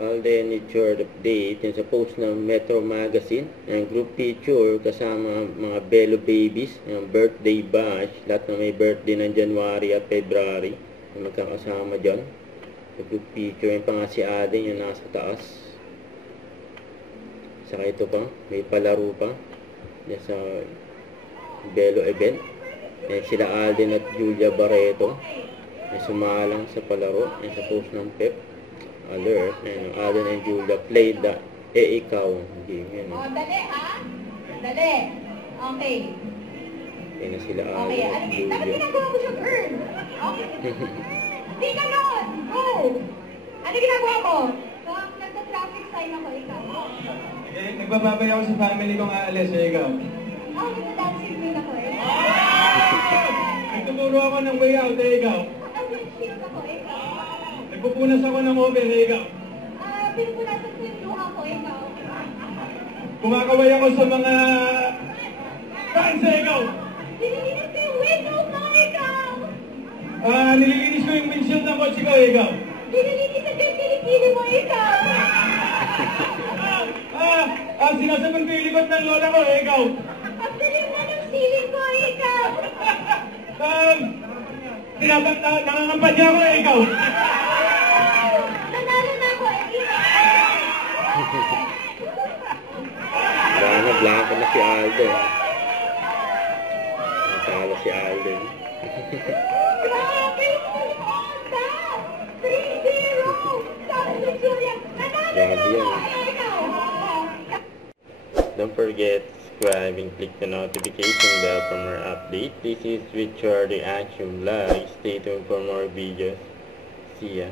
Alden Nature update yung sa post ng Metro Magazine. Yung group picture kasama mga Bello Babies, yung birthday bash, lahat na may birthday ng January at February yung magkakasama dyan. Yung group picture, yung pa nga si Alden yung nasa taas. Saka ito pa, may palaro pa yan sa Bello event. Yan sila Alden at Julia Barreto may sumalang sa palaro yan sa post ng Pep alert. And Alden and Julia played the ikaw game. Yan. Dali ha? Dali. Okay. Yan na sila Alden at Julia. Ano ginagawa mo siyang earn? Okay. Hindi ka nun. Go. Ano ginagawa mo? Nagka-traffic sign ako, ikaw. Nagbababay ako sa family kong aalis, ikaw. Nagka-dancing queen ako, Nagtuturo ako ng way out, ikaw. Nag-shield ako, ikaw. Nagpupunas ako ng oven, ikaw. Pinupunasan ko yung luha ko, ikaw. Kumakaway ako sa mga fans, ikaw. Nililinis ko yung windows mo, ikaw. Nililinis ko yung windshield ng kotse ko, ikaw. Nililinis ko yung kilikili mo, ikaw. Sinasaban ko yung likod ng lola ko, ikaw. Ang galing mo ng siling ko, ikaw. Nangangampanya ako, ikaw. Nanalo na ako, ikaw. Blanco na si Alden. Natalo si Alden. Grabe mo, Onda! 3-0! Sabi ni Julia, nanalo na ako, ikaw. Don't forget to subscribe and click the notification bell for more updates. This is Richard Reaction Vlog. Stay tuned for more videos. See ya.